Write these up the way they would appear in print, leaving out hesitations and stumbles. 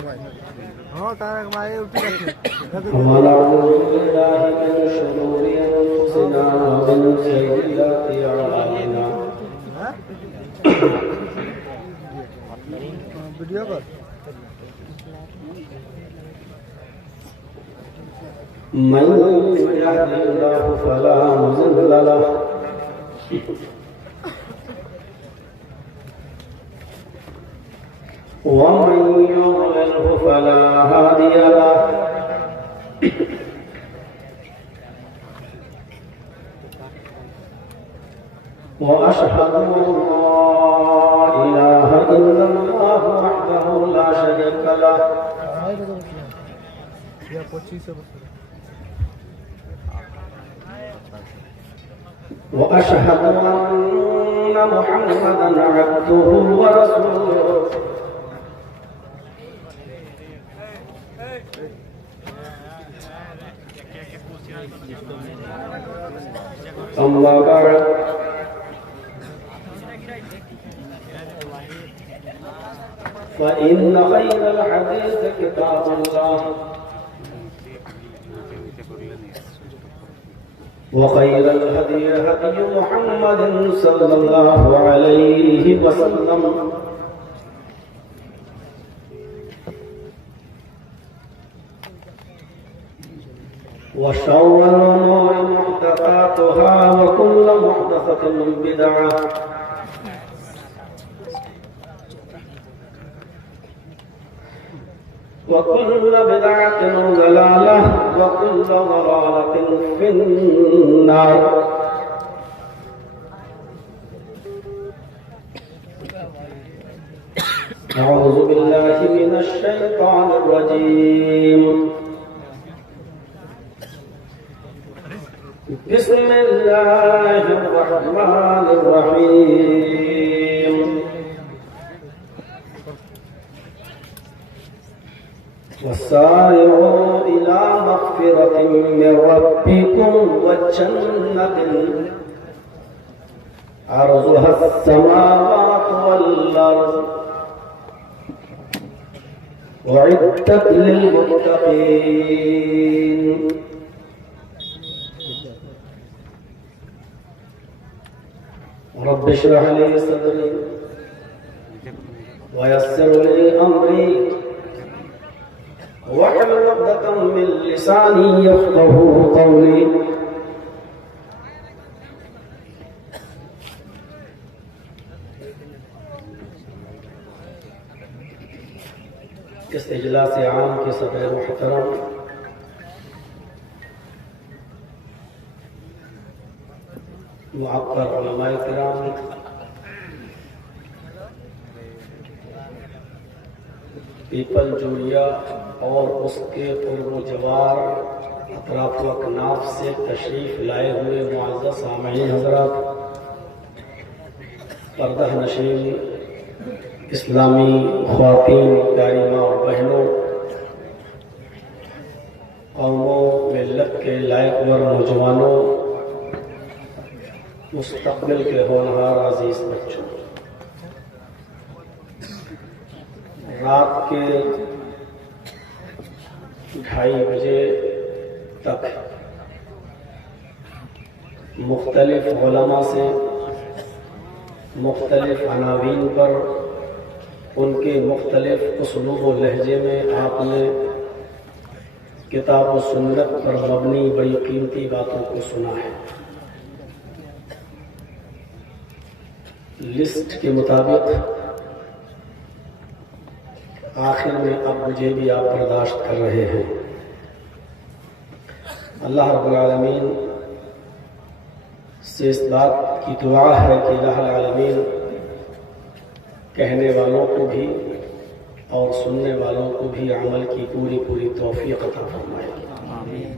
ہاں تارک بھائی اٹھ ہمارا باللہ من شرور انفسنا ومن سیئات اعمالنا ویڈیو کر من يهده الله فلا مضل له ومن يضلله فلا هادي له وأشهد أن لا إله إلا الله وحده لا شريك له وأشهد أن محمدا عبده ورسوله أما بعد فإن خير الحديث كتاب الله وخير الهدي هدي محمد صلى الله عليه وسلم وشر الأمور محدثاتها وكل محدثة بدعة وكل بدعة ضلالة وكل ضلالة في النار أعوذ بالله من الشيطان الرجيم بسم الله الرحمن الرحيم وسارعوا إلى مغفرة من ربكم وجنة عرضها السماوات والأرض أعدت للمتقين رب اشرح لي صدري ويسر لي أمري واحلل عقدة من لساني يفقهوا قولي اس اجلاس عام کے صدر محترم معقر علماء کرام پیپل جوڑیا اور اس کے قرب و جوار اطراف و اکناف سے تشریف لائے ہوئے معزز سامعین حضرات، پردہ نشین اسلامی خواتین، پیاری ماں اور بہنوں، قوموں ملت کے لائق ور نوجوانوں، مستقبل کے ہونہار عزیز بچوں، رات کے 2:30 بجے تک مختلف علماء سے مختلف عناوین پر ان کے مختلف اسلوب و لہجے میں آپ نے کتاب و سنت پر مبنی بڑی قیمتی باتوں کو سنا ہے۔ لسٹ کے مطابق آخر میں اب مجھے بھی آپ برداشت کر رہے ہیں۔ اللہ رب العالمین سے اس بات کی دعا ہے کہ الہ العالمین کہنے والوں کو بھی اور سننے والوں کو بھی عمل کی پوری توفیق عطا فرمائے۔ آمین۔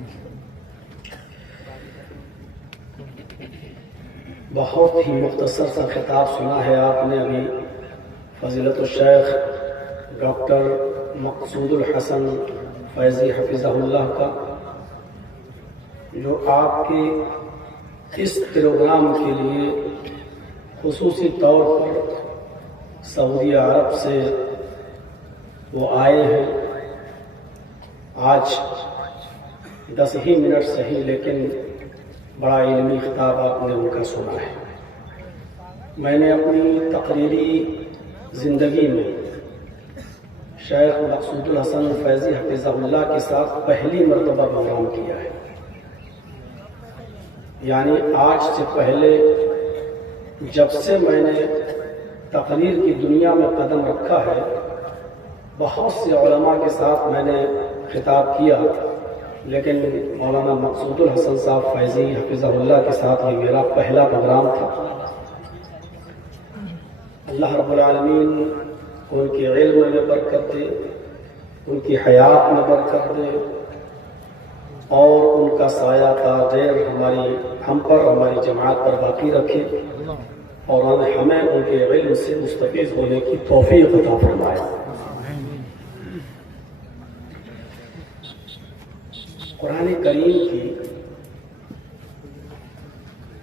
بہت ہی مختصر سا خطاب سنا ہے آپ نے ابھی فضیلت الشیخ ڈاکٹر مقصود الحسن فیضی حفظہ اللہ کا، جو آپ کے اس پروگرام کے لیے خصوصی طور پر سعودی عرب سے وہ آئے ہیں. آج 10 ہی منٹ صحیح لیکن بڑا علمی خطاب آپ نے ان کا سنا ہے. میں نے اپنی تقریری زندگی میں شیخ مقصود الحسن فیضی حفظہ اللہ کے ساتھ پہلی مرتبہ پروگرام کیا ہے. یعنی آج سے پہلے جب سے میں نے تقریر کی دنیا میں قدم رکھا ہے بہت سے علماء کے ساتھ میں نے خطاب کیا، لیکن مولانا مقصود الحسن صاحب فیضی حفظہ اللہ کے ساتھ یہ میرا پہلا پروگرام تھا. اللہ رب العالمین ان کے علم میں برکت دے، ان کی حیات میں برکت دے اور ان کا سایہ تا دیر ہم پر ہماری جماعت پر باقی رکھے اور ہمیں ان کے علم سے مستفیض ہونے کی توفیق عطا فرمائے. قرآن کریم کی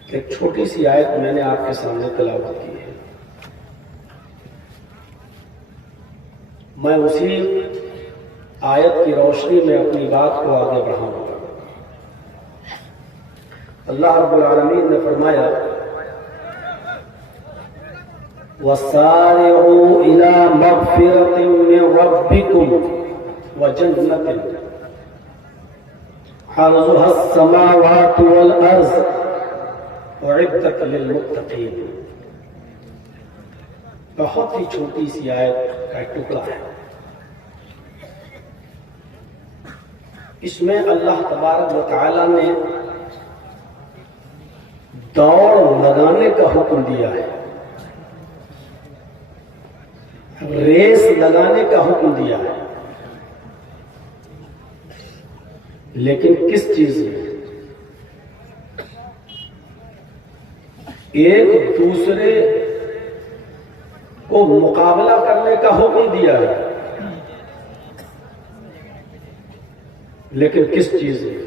ایک چھوٹی سی آیت میں نے آپ کے سامنے تلاوت کی ہے. میں اسی آیت کی روشنی میں اپنی بات کو آگے بڑھاؤں گا. اللہ رب العالمین نے فرمایا وَسَارِعُوا إِلَى مَغْفِرَةٍ مِّن رَّبِّكُمْ وَجَنَّةٍ عَرْضُهَا السَّمَاوَاتُ وَالْأَرْضُ أُعِدَّتْ لِلْمُتَّقِينَ. بہت ہی چھوٹی سی آیت کا ٹکڑا ہے. اس میں اللہ تبارک و تعالی نے دوڑ لگانے کا حکم دیا ہے، ریس لگانے کا حکم دیا ہے. لیکن کس چیز میں؟ ایک دوسرے کو مقابلہ کرنے کا حکم دیا ہے، لیکن کس چیز میں؟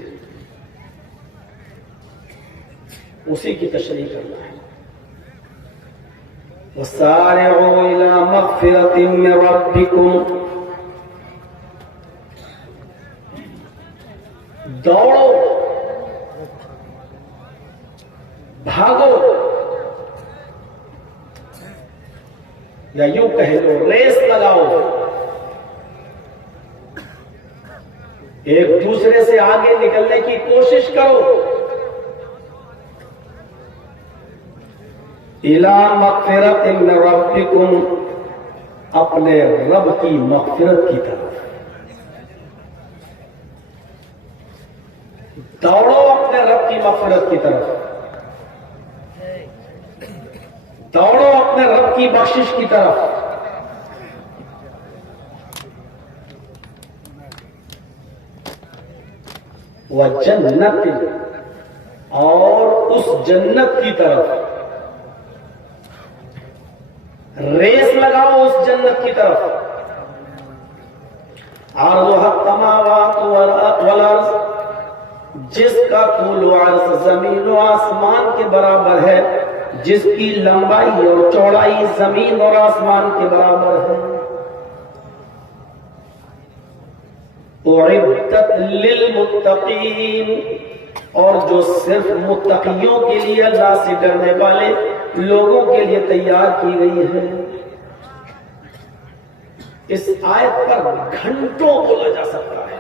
اسی کی تشریح کرنا ہے. وَسَارِعُوا إِلَى مَغْفِرَةٍ مِّن رَّبِّكُمْ. دوڑو، بھاگو، یا یوں کہہ لو ریس لگاؤ، ایک دوسرے سے آگے نکلنے کی کوشش کرو. إِلَى مَغْفِرَةٍ مِّن رَّبِّكُمْ، اپنے رب کی مغفرت کی طرف دوڑو، اپنے رب کی مغفرت کی طرف دوڑو، اپنے رب کی بخشش کی طرف. وَجَنَّةٍ، اور اس جنت کی طرف ریس لگاؤ، اس جنت کی طرف. عَرْضُهَا السَّمَاوَاتُ وَالْأَرْضُ، جس کا طول و عرض زمین و آسمان کے برابر ہے، جس کی لمبائی اور چوڑائی زمین اور آسمان کے برابر ہے. اعدت للمتقین، اور جو صرف متقیوں کے لیے، اللہ سے ڈرنے والے لوگوں کے لیے تیار کی گئی ہے. اس آیت پر گھنٹوں بولا جا سکتا ہے،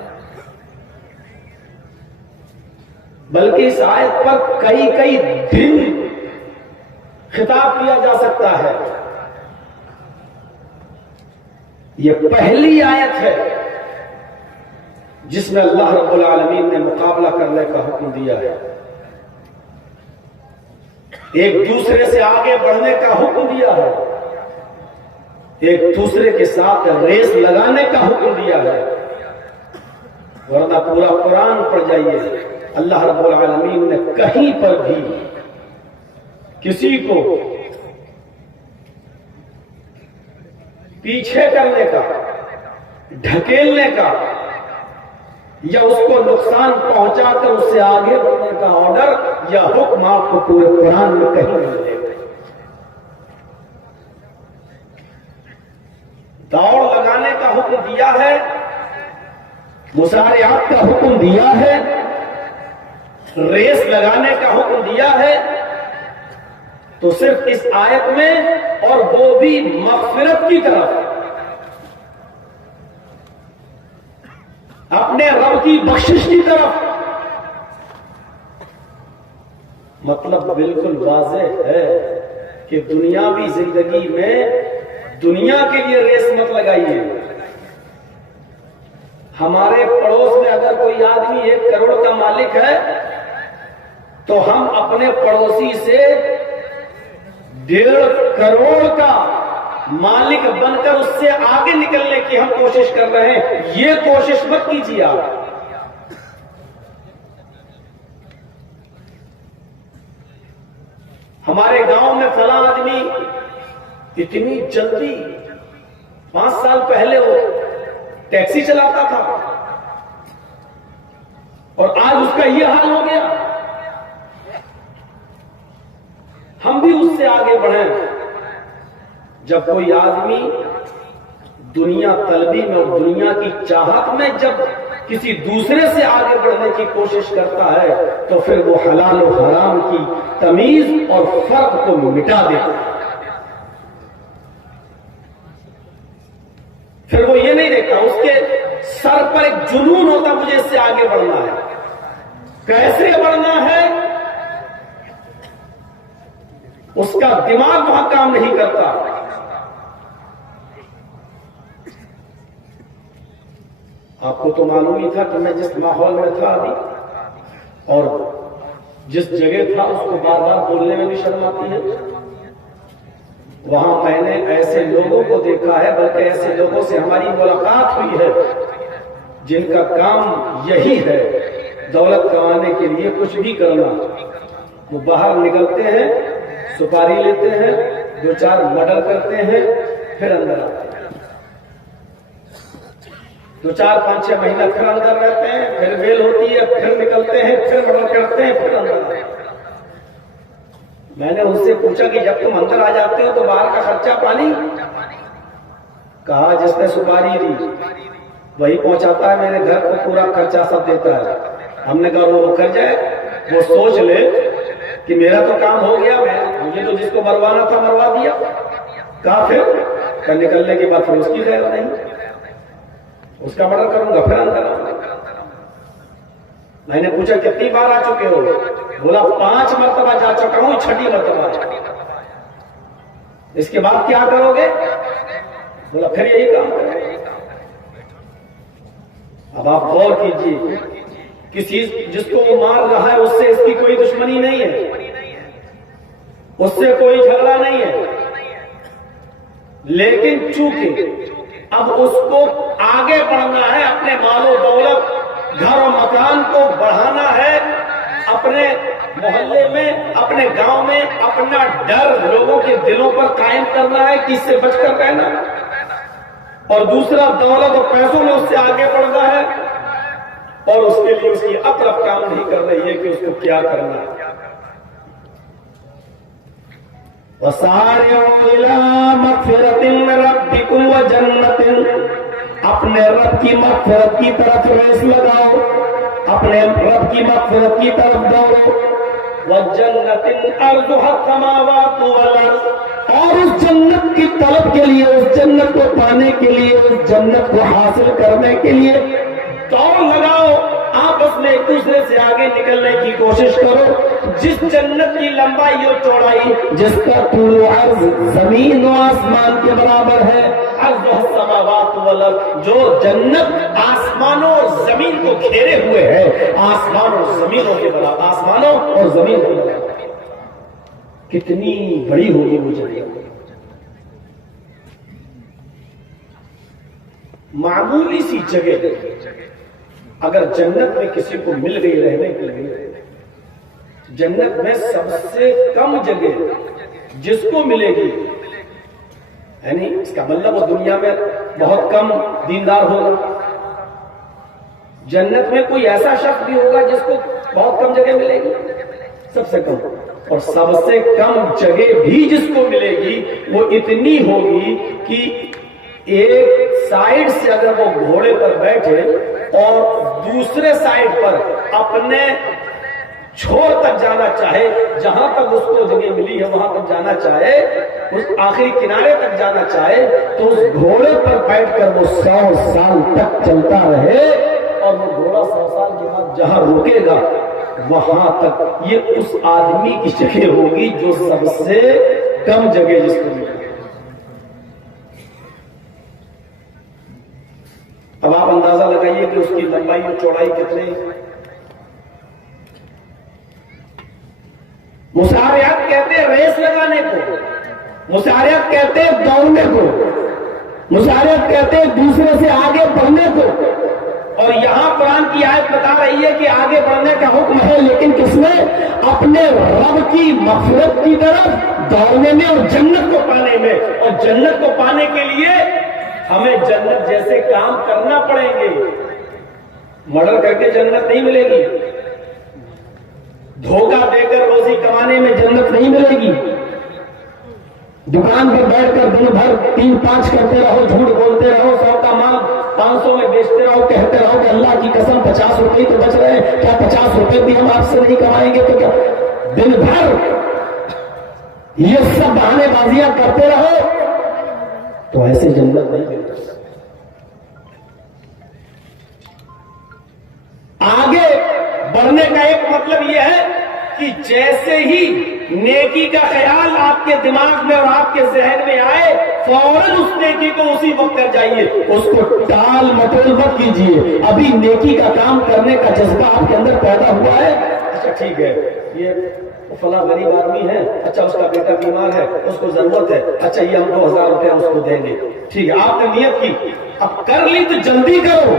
بلکہ اس آیت پر کئی کئی دن خطاب کیا جا سکتا ہے. یہ پہلی آیت ہے جس میں اللہ رب العالمین نے مقابلہ کرنے کا حکم دیا ہے، ایک دوسرے سے آگے بڑھنے کا حکم دیا ہے، ایک دوسرے کے ساتھ ریس لگانے کا حکم دیا ہے. ورنہ پورا قرآن پڑھ جائیے، اللہ رب العالمین نے کہیں پر بھی کسی کو پیچھے کرنے کا، ڈھکیلنے کا یا اس کو نقصان پہنچا کر اس سے آگے بڑھنے کا آرڈر یا حکم آپ کو پورے قرآن میں کہیں نہیں ملے گا. دوڑ لگانے کا حکم دیا ہے، مسارعات کا حکم دیا ہے، ریس لگانے کا حکم دیا ہے، تو صرف اس آیت میں، اور وہ بھی مغفرت کی طرف، اپنے رب کی بخشش کی طرف۔ مطلب بالکل واضح ہے کہ دنیاوی زندگی میں دنیا کے لیے ریس مت لگائیے۔ ہمارے پڑوس میں اگر کوئی آدمی 1 کروڑ کا مالک ہے تو ہم اپنے پڑوسی سے 1.5 کروڑ کا مالک بن کر اس سے آگے نکلنے کی ہم کوشش کر رہے ہیں۔ یہ کوشش مت کیجیے آپ۔ ہمارے گاؤں میں فلاں آدمی اتنی جلدی 5 سال پہلے وہ ٹیکسی چلاتا تھا اور آج اس کا یہ حال ہو گیا۔ ہم بھی اس سے آگے بڑھیں۔ جب کوئی آدمی دنیا طلبی میں اور دنیا کی چاہت میں جب کسی دوسرے سے آگے بڑھنے کی کوشش کرتا ہے تو پھر وہ حلال و حرام کی تمیز اور فرق کو مٹا دیتا ہے۔ پھر وہ یہ نہیں دیکھتا، اس کے سر پر ایک جنون ہوتا مجھے اس سے آگے بڑھنا ہے۔ کیسے بڑھنا ہے اس کا دماغ وہاں کام نہیں کرتا۔ آپ کو تو معلوم ہی تھا کہ میں جس ماحول میں تھا ابھی اور جس جگہ تھا اس کو بار بار بولنے میں بھی شرم آتی ہے۔ وہاں میں نے ایسے لوگوں کو دیکھا ہے، بلکہ ایسے لوگوں سے ہماری ملاقات ہوئی ہے جن کا کام یہی ہے دولت کمانے کے لیے کچھ بھی کرنا۔ وہ باہر نکلتے ہیں، سپاری لیتے ہیں، 2-4 مرڈر کرتے ہیں، پھر اندر آتے ہیں، 2-4-5-6 مہینہ پھر اندر رہتے ہیں، پھر ویل ہوتی ہے، پھر نکلتے ہیں، پھر مرڈر کرتے ہیں، پھر اندر آتے ہیں۔ میں نے ان سے پوچھا کہ جب تم اندر آ جاتے ہو تو باہر کا خرچہ پانی؟ کہا جس نے سپاری دی وہی پہنچاتا ہے، میرے گھر کو پورا خرچہ سب دیتا ہے۔ ہم نے کہا وہ کر جائے، وہ سوچ لے کہ میرا تو کام ہو گیا، مجھے تو جس کو مروانا تھا مروا دیا۔ کہا پھر نکلنے کے بعد پھر اس کی خیر نہیں، اس کا مرڈر کروں گا، پھر اندر آؤں گا۔ میں نے پوچھا کتنی بار آ چکے ہو؟ بولا 5 مرتبہ جا چکا ہوں، 6ٹھی مرتبہ۔ اس کے بعد کیا کرو گے؟ بولا پھر یہی کام کریں۔ اب آپ غور کیجیے، کسی جس کو وہ مار رہا ہے اس سے اس کی کوئی دشمنی نہیں ہے، اس سے کوئی جھگڑا نہیں ہے، لیکن چونکہ اب اس کو آگے بڑھنا ہے، اپنے مال و دولت، گھر و مکان کو بڑھانا ہے، اپنے محلے میں، اپنے گاؤں میں اپنا ڈر لوگوں کے دلوں پر قائم کرنا ہے کہ اس سے بچ کر رہنا، اور دوسرا دولت اور پیسوں میں اس سے آگے بڑھنا ہے، اور اس کے لیے اس کی عقل کام نہیں کر رہی ہے کہ اس کو کیا کرنا ہے۔ وَسَارِعُوا إِلَىٰ مَغْفِرَةٍ مِّن رَّبِّكُمْ وَجَنَّةٍ، اپنے رب کی مغفرت کی طرف ریس لگاؤ، اپنے رب کی مغفرت کی طرف دوڑو۔ وَجَنَّةٍ أَرْضُهَا السَّمَاوَاتُ وَالْأَرْضُ، اور اس جنت کی طلب کے لیے، اس جنت کو پانے کے لیے، اس جنت کو حاصل کرنے کے لیے دوڑ لگاؤ، آپس میں ایک دوسرے سے آگے نکلنے کی کوشش کرو۔ جس جنت کی لمبائی اور چوڑائی، جس کا طول و عرض زمین و آسمان کے برابر ہے، عرضها السماوات والارض، جو جنت آسمانوں اور زمین کو گھیرے ہوئے ہے، آسمانوں اور زمینوں کے برابر، آسمانوں اور زمین کے برابر، کتنی بڑی ہوگی وہ جنت۔ معمولی سی جگہ اگر جنت میں کسی کو مل گئی رہنے کے لیے، جنت میں سب سے کم جگہ جس کو ملے گی، یعنی اس کا مطلب وہ دنیا میں بہت کم دیندار ہوگا، جنت میں کوئی ایسا شخص بھی ہوگا جس کو بہت کم جگہ ملے گی، سب سے کم، اور سب سے کم جگہ بھی جس کو ملے گی وہ اتنی ہوگی کہ ایک سائڈ سے اگر وہ گھوڑے پر بیٹھے اور دوسرے سائڈ پر اپنے چھوڑ تک جانا چاہے، جہاں تک اس کو جگہ ملی ہے وہاں تک جانا چاہے، اس آخری کنارے تک جانا چاہے، تو اس گھوڑے پر بیٹھ کر وہ 100 سال تک چلتا رہے، اور وہ گھوڑا 100 سال کے بعد جہاں رکے گا وہاں تک یہ اس آدمی کی جگہ ہوگی جو سب سے کم جگہ جس کو ملے۔ اب آپ اندازہ لگائیے کہ اس کی لمبائی اور چوڑائی کتنی۔ مسارعت کہتے ہیں ریس لگانے کو، مسارعت کہتے ہیں دوڑنے کو، مسارعت کہتے ہیں دوسرے سے آگے بڑھنے کو، اور یہاں قرآن کی آیت بتا رہی ہے کہ آگے بڑھنے کا حکم ہے، لیکن کس میں؟ اپنے رب کی مغفرت کی طرف دوڑنے میں اور جنت کو پانے میں۔ اور جنت کو پانے کے لیے ہمیں جنت جیسے کام کرنا پڑیں گے۔ مرڈر کر کے جنت نہیں ملے گی، دھوکہ دے کر روزی کمانے میں جنت نہیں ملے گی، دکان پر بیٹھ کر دن بھر 3-5 کرتے رہو، جھوٹ بولتے رہو، 100 کا مال 500 میں بیچتے رہو، کہتے رہو کہ اللہ کی قسم 50 روپے تو بچ رہے ہیں، کیا 50 روپے بھی ہم آپ سے نہیں کمائیں گے تو کیا؟ دن بھر یہ سب بہانے بازیاں کرتے رہو تو ایسے جنت نہیں ملتی۔ آگے بڑھنے کا ایک مطلب یہ ہے کہ جیسے ہی نیکی کا خیال آپ کے دماغ میں اور آپ کے ذہن میں آئے، فوراً اس نیکی کو اسی وقت کر جائیے، اس کو ٹال مٹول مت کیجیے۔ ابھی نیکی کا کام کرنے کا جذبہ آپ کے اندر پیدا ہوا ہے، اچھا ٹھیک ہے یہ فلاں غریب آدمی ہے، اچھا اس کا بیٹا بیمار ہے، اس کو ضرورت ہے، اچھا یہ ہم 2000 روپے اس کو دیں گے، ٹھیک ہے آپ نے نیت کی، اب کر لی تو جلدی کرو،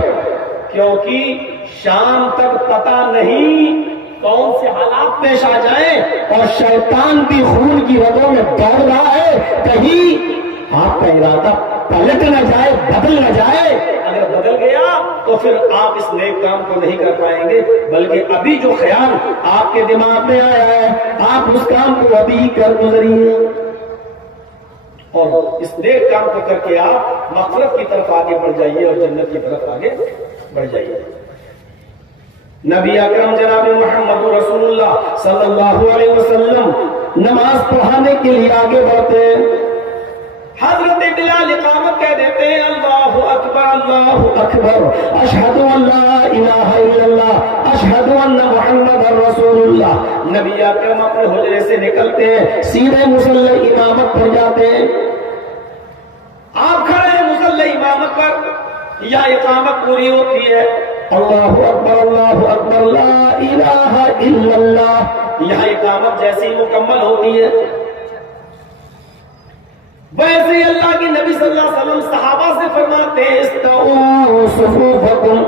کیونکہ شام تک پتہ نہیں کون سے حالات پیش آ جائیں، اور شیطان بھی خون کی رگوں میں دوڑ رہا ہے، کہیں آپ کا ارادہ پلٹ نہ جائے، بدل نہ جائے۔ اگر بدل گیا تو پھر آپ اس نیک کام کو نہیں کر پائیں گے، بلکہ ابھی جو خیال آپ کے دماغ میں آیا ہے آپ اس کام کو ابھی ہی کر گزریے، اور اس نیک کام کو کر کے آپ مغفرت کی طرف آگے بڑھ جائیے اور جنت کی طرف آگے بڑھ جائیے۔ نبی اکرم جناب محمد رسول اللہ صلی اللہ علیہ وسلم نماز پڑھانے کے لیے آگے بڑھتے ہیں، حضرت بلال اقامت کہہ دیتے ہیں، اللہ اکبر اللہ اکبر، اشہد ان لا الہ الا اللہ، اشہد ان محمد رسول اللہ۔ نبی اکرم اپنے حجرے سے نکلتے ہیں، سیدھے مصلی امامت پر جاتے ہیں، آپ کھڑے ہیں مصلی امامت پر، یا اقامت پوری ہوتی ہے، اللہ اکبر لا الہ الا اللہ، یہاں اقامت جیسی مکمل ہوتی ہے، ویسے ہی اللہ کے نبی صلی اللہ علیہ وسلم صحابہ سے فرماتے ہیں استووا صفوفکم،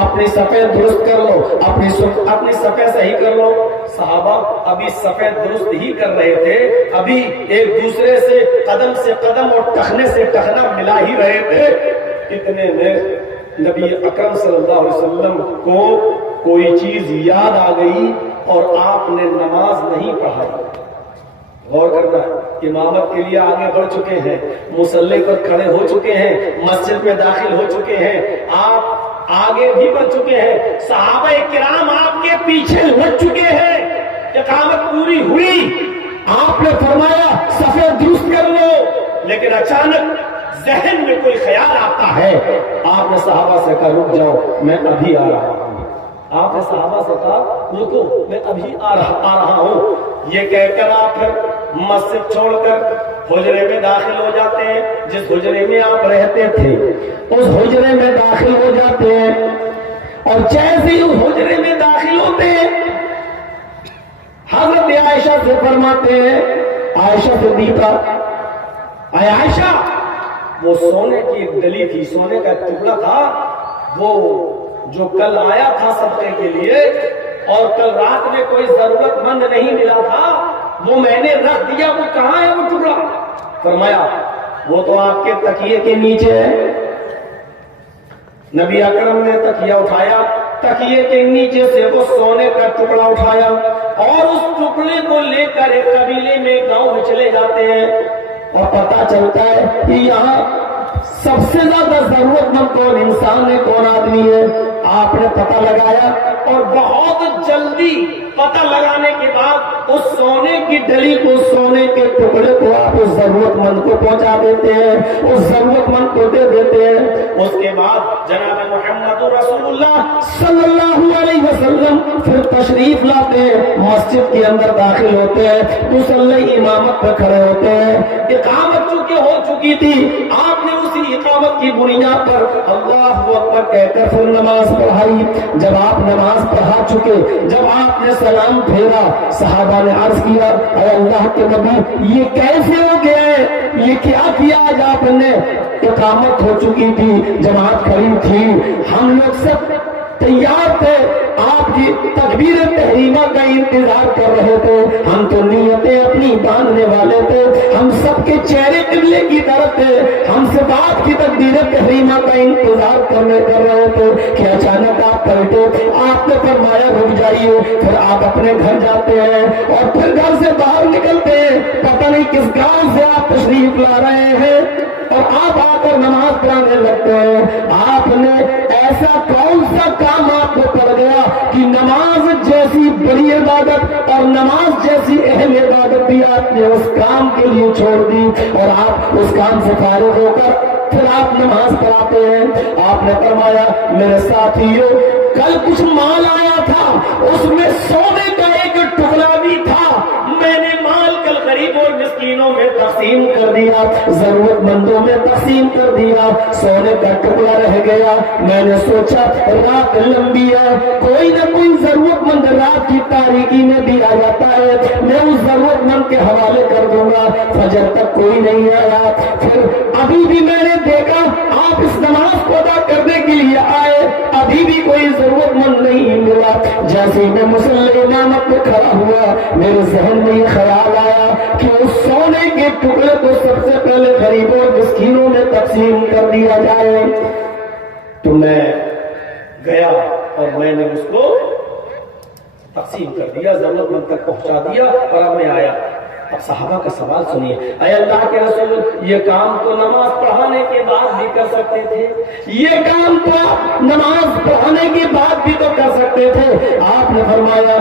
اپنی صفیں درست کر لو، اپنی صفیں صحیح کر لو۔ صحابہ ابھی صفیں درست ہی کر رہے تھے، ابھی ایک دوسرے سے قدم اور ٹخنے سے ٹخنا ملا ہی رہے تھے، اتنے میں نبی اکرم صلی اللہ علیہ وسلم کو کوئی چیز یاد آ گئی اور آپ نے نماز نہیں پڑھائی۔ غور کرنا، امامت کے لیے آگے بڑھ چکے ہیں، مصلی پر کھڑے ہو چکے ہیں، مسجد میں داخل ہو چکے ہیں، آپ آگے بھی بڑھ چکے ہیں، صحابہ کرام آپ کے پیچھے لٹ چکے ہیں، اقامت پوری ہوئی، آپ نے فرمایا صفیں درست کر لو، لیکن اچانک ذہن میں کوئی خیال آتا ہے، آپ نے صحابہ سے کہا رک جاؤ میں ابھی آ رہا ہوں، آپ نے صحابہ سے کہا رکو میں ابھی آ رہا ہوں، یہ کہہ کر آپ پھر مسجد چھوڑ کر حجرے میں داخل ہو جاتے ہیں، جس حجرے میں آپ رہتے تھے اس حجرے میں داخل ہو جاتے ہیں، اور جیسے ہی اس حجرے میں داخل ہوتے ہیں حضرت عائشہ سے فرماتے ہیں، عائشہ صدیقہ، اے عائشہ، وہ سونے کی ایک ڈلی تھی، سونے کا ٹکڑا تھا، وہ جو کل آیا تھا صدقے کے لیے اور کل رات میں کوئی ضرورت مند نہیں ملا تھا، وہ میں نے رکھ دیا، وہ کہاں ہے وہ ٹکڑا؟ فرمایا وہ تو آپ کے تکیے کے نیچے ہے۔ نبی اکرم نے تکیہ اٹھایا، تکیے کے نیچے سے وہ سونے کا ٹکڑا اٹھایا اور اس ٹکڑے کو لے کر ایک قبیلے میں گاؤں میں چلے جاتے ہیں، اور پتا چلتا ہے کہ یہاں سب سے زیادہ ضرورت مند کون انسان ہے، کون آدمی ہے؟ آپ نے پتہ لگایا اور بہت جلدی پتہ لگانے کے بعد اس سونے کی ڈلی کو، سونے کے ٹکڑے کو آپ اس ضرورت مند کو پہنچا دیتے ہیں، اس ضرورت مند کو دے دیتے ہیں۔ اس کے بعد جناب محمد رسول اللہ صلی اللہ علیہ وسلم پھر تشریف لاتے ہیں، مسجد کے اندر داخل ہوتے ہیں، مصلی امامت پہ کھڑے ہوتے ہیں۔ اقامت چونکہ ہو چکی تھی، آپ نے اسی اقامت کی بنیاد پر اللہ اکبر کہہ کر پھر نماز پڑھائی۔ جب آپ نماز پڑھا چکے، جب آپ نے سلام پھیرا، صحابہ نے عرض کیا اے اللہ کے نبی یہ کیسے ہو گیا ہے، یہ کیا کیا آج آپ نے؟ اقامت ہو چکی تھی، جماعت کھڑی تھی، ہم لوگ سب تیار تھے، آپ کی تکبیر تحریمہ کا انتظار کر رہے تھے، ہم تو نیتیں اپنی باندھنے والے تھے، ہم سب کے چہرے قبلے کی طرف تھے، ہم سب آپ کی تکبیر تحریمہ کا انتظار کر رہے تھے کہ اچانک آپ پلٹے، آپ نے فرمایا رک جائیے۔ پھر آپ اپنے گھر جاتے ہیں اور پھر گھر سے باہر نکلتے ہیں، پتہ نہیں کس گاؤں سے آپ تشریف لا رہے ہیں اور آپ آ کر نماز پڑھانے لگتے ہیں۔ آپ نے ایسا کون سا کام آپ کو پڑ گیا کہ نماز جیسی بڑی عبادت اور نماز جیسی اہم عبادت بھی آپ نے اس کام کے لیے چھوڑ دی اور آپ اس کام سے فارغ ہو کر پھر آپ نماز پڑھاتے ہیں؟ آپ نے فرمایا میرے ساتھیوں کل کچھ مال آیا تھا، اس میں سونے کا ایک ٹکڑا بھی تھا، میں نے مال کل غریبوں اور مسکینوں میں تقسیم کر دیا، ضرورت مندوں میں تقسیم کر دیا، سونے کا ٹکڑا رہ گیا۔ میں نے سوچا رات لمبی ہے، کوئی نہ کوئی ضرورت مند رات کی تاریکی میں بھی آ جاتا ہے، میں اس ضرورت مند کے حوالے کر دوں گا۔ فجر تک کوئی نہیں آیا، پھر ابھی بھی میں نے دیکھا آپ اس نماز کو ادا کرنے کے لیے آئے، ابھی بھی کوئی ضرورت مند نہیں ملا۔ جیسے میں مصلی امامت پہ کھڑا ہوا، میرے ذہن میں یہ خیال آیا کہ اس سونے کے ٹکڑے کو سب سے پہلے غریبوں اور مسکینوں میں تقسیم کر دیا جائے۔ تو میں گیا اور میں نے اس کو تقسیم کر دیا، ضرورت مند تک پہنچا دیا اور اب میں آیا۔ اب صحابہ کا سوال سنیے، اے اللہ کے رسول یہ کام تو نماز پڑھانے کے بعد بھی کر سکتے تھے، یہ کام تو آپ نماز پڑھانے کے بعد بھی تو کر سکتے تھے۔ آپ نے فرمایا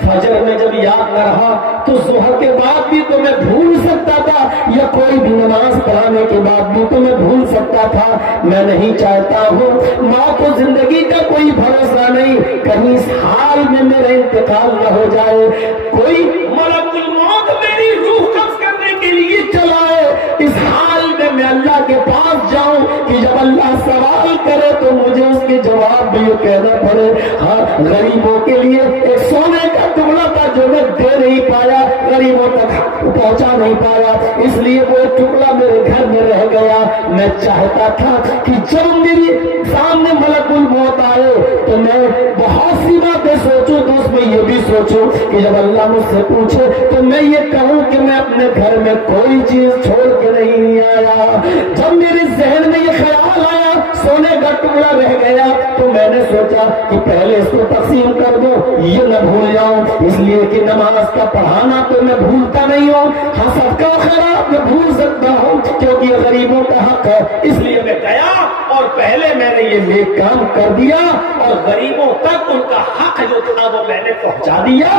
فجر میں جب یاد نہ رہا تو ظہر کے بعد بھی تو میں بھول سکتا تھا، یا کوئی بھی نماز پڑھانے کے بعد بھی تو میں بھول سکتا تھا۔ میں نہیں چاہتا ہوں، موت و زندگی کا کوئی بھروسہ نہیں، کہیں اس حال میں میرا انتقال نہ ہو جائے، کوئی ملک الموت میری روح قبض کرنے کے لیے چلائے، اس حال میں میں اللہ کے پاس جاؤں کہ جب اللہ سوال کرے تو مجھے اس کے جواب بھی کہنا پڑے۔ ہاں غریبوں کے لیے ایک سونے کا ٹکڑا تھا جو میں دے نہیں پایا، غریبوں تک پہنچا نہیں پایا، اس لیے وہ ٹکڑا میرے گھر میں رہ گیا۔ میں چاہتا تھا کہ جب میری سامنے ملک الموت آئے تو میں بہت سی باتیں سوچوں، تو اس میں یہ بھی سوچوں کہ جب اللہ مجھ سے پوچھے تو میں یہ کہوں کہ میں اپنے گھر میں کوئی چیز چھوڑ کے نہیں آیا۔ جب میرے ذہن میں یہ خیال آیا سونے کا ٹکڑا رہ گیا تو میں نے سوچا کہ پہلے اس کو تقسیم کر دو، یہ نہ بھول جاؤں، اس لیے کہ نماز کا پڑھانا تو میں بھولتا نہیں ہوں، ہاں صدقہ و خیرات میں بھول سکتا ہوں کیونکہ یہ غریبوں کا حق ہے، اس لیے میں گیا اور پہلے میں نے یہ نیک کام کر دیا اور غریبوں تک ان کا حق جو تھا وہ میں نے پہنچا دیا۔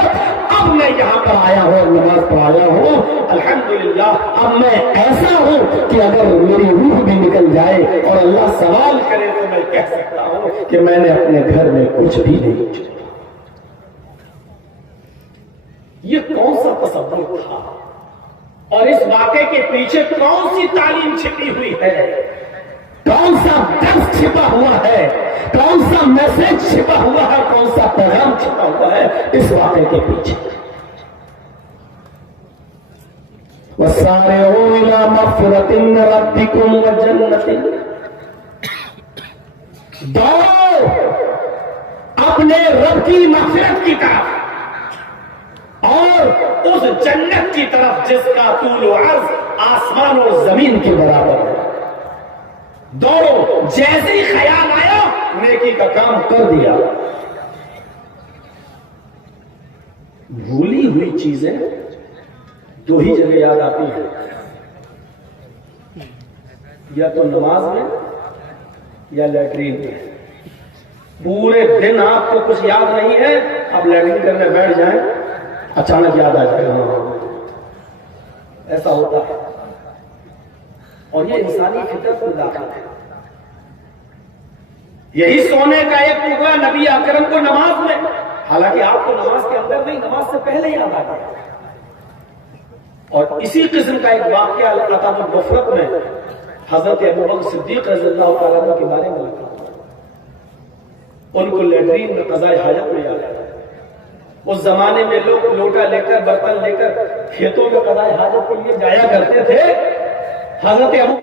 اب میں یہاں پر آیا ہوں اور نماز پڑھایا ہوں، الحمدللہ اب میں ایسا ہوں کہ اگر میری روح بھی نکل جائے اور اللہ سوال کرے تو میں کہہ سکتا ہوں کہ میں نے اپنے گھر میں کچھ بھی نہیں چھوڑا۔ یہ کون سا تصور تھا اور اس واقعے کے پیچھے کون سی تعلیم چھپی ہوئی ہے، کون سا درس چھپا ہوا ہے، کون سا میسج چھپا ہوا ہے، کون سا پیغام چھپا ہوا ہے اس واقعے کے پیچھے؟ وَسَارِعُوا إِلَىٰ مَغْفِرَةٍ مِّن رَّبِّكُمْ وَجَنَّةٍ، دوڑو اپنے رب کی مغفرت کی طرف اور اس جنت کی طرف جس کا طول و عرض آسمان اور زمین کے برابر ہے۔ دوڑو، جیسے ہی خیال آیا نیکی کا کام کر دیا۔ بھولی ہوئی چیزیں دو ہی جگہ یاد آتی ہیں، یا تو نماز میں یا لیٹرین میں. پورے دن آپ کو کچھ یاد نہیں ہے، اب لیٹرین کرنے بیٹھ جائیں اچانک یاد آ جائے. ہاں ایسا ہوتا ہے، اور یہ انسانی فطرت میں داخل ہے. یہی سونے کا ایک ٹکڑا نبی اکرم کو نماز میں، حالانکہ آپ کو نماز کے اندر نہیں، نماز سے پہلے یاد آ گیا. اور اسی قسم کا ایک واقعہ عطاء الغفرت میں حضرت ابوبکر صدیق رضی اللہ تعالیٰ عنہ کے بارے میں لکھا. ان کو لیٹرین میں قضاء حاجت میں یاد آیا. اس زمانے میں لوگ لوٹا لے کر، برتن لے کر کھیتوں میں قضاء حاجت کے لیے جایا کرتے تھے. حضرت ابو